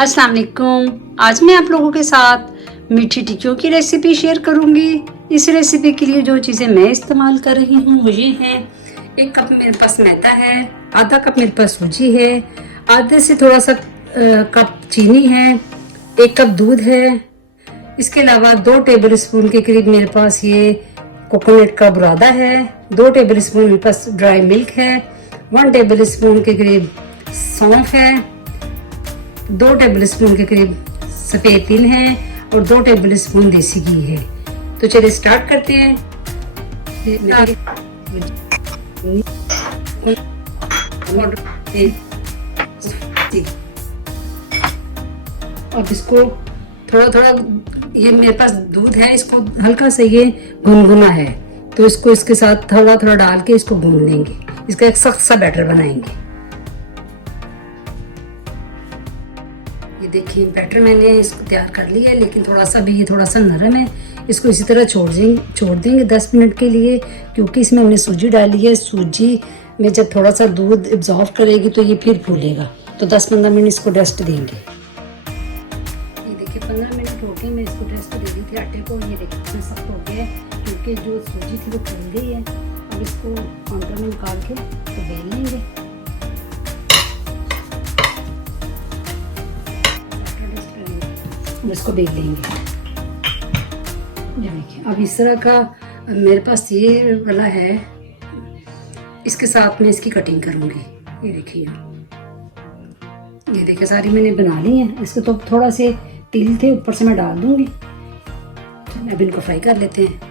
अस्सलाम वालेकुम। आज मैं आप लोगों के साथ मीठी टिक्कियों की रेसिपी शेयर करूंगी। इस रेसिपी के लिए जो चीज़ें मैं इस्तेमाल कर रही हूँ वो ये हैं। 1 कप मेरे पास मैदा है, आधा कप मेरे पास सूजी है, आधे से थोड़ा सा कप चीनी है, 1 कप दूध है। इसके अलावा 2 टेबल स्पून के करीब मेरे पास ये कोकोनट का बुरादा है, 2 टेबल स्पून मेरे पास ड्राई मिल्क है, 1 टेबल स्पून के करीब सौंफ है, 2 टेबल स्पून के करीब सफ़ेद तिल है और 2 टेबल स्पून देसी घी है। तो चलिए स्टार्ट करते हैं। अब इसको थोड़ा थोड़ा, ये मेरे पास दूध है, इसको हल्का सा ये गुनगुना है तो इसको इसके साथ थोड़ा थोड़ा डाल के इसको भून लेंगे। इसका एक सख्त सा बैटर बनाएंगे। ये देखिए बैटर मैंने इसको तैयार कर लिया है, लेकिन थोड़ा सा भी ये थोड़ा सा नरम है। इसको इसी तरह छोड़ देंगे 10 मिनट के लिए, क्योंकि इसमें हमने सूजी डाली है। सूजी में जब थोड़ा सा दूध एब्जॉर्व करेगी तो ये फिर फूलेगा। तो 10-15 मिनट इसको रेस्ट देंगे। ये देखिए 15 मिनट हो गए, मैं इसको रेस्ट दे दी थी आटे को। ये देखिए सख्त हो गया है क्योंकि जो सूजी थी वो फूल गई है। अब इसको काउंटर में निकाल के तो बेल लेंगे। इसको बेल लेंगे। ये देखिए अब इस तरह का मेरे पास ये वाला है, इसके साथ में इसकी कटिंग करूँगी। ये देखिए सारी मैंने बना ली है। इसको तो थोड़ा से तिल थे ऊपर से मैं डाल दूँगी। अब इनको फ्राई कर लेते हैं।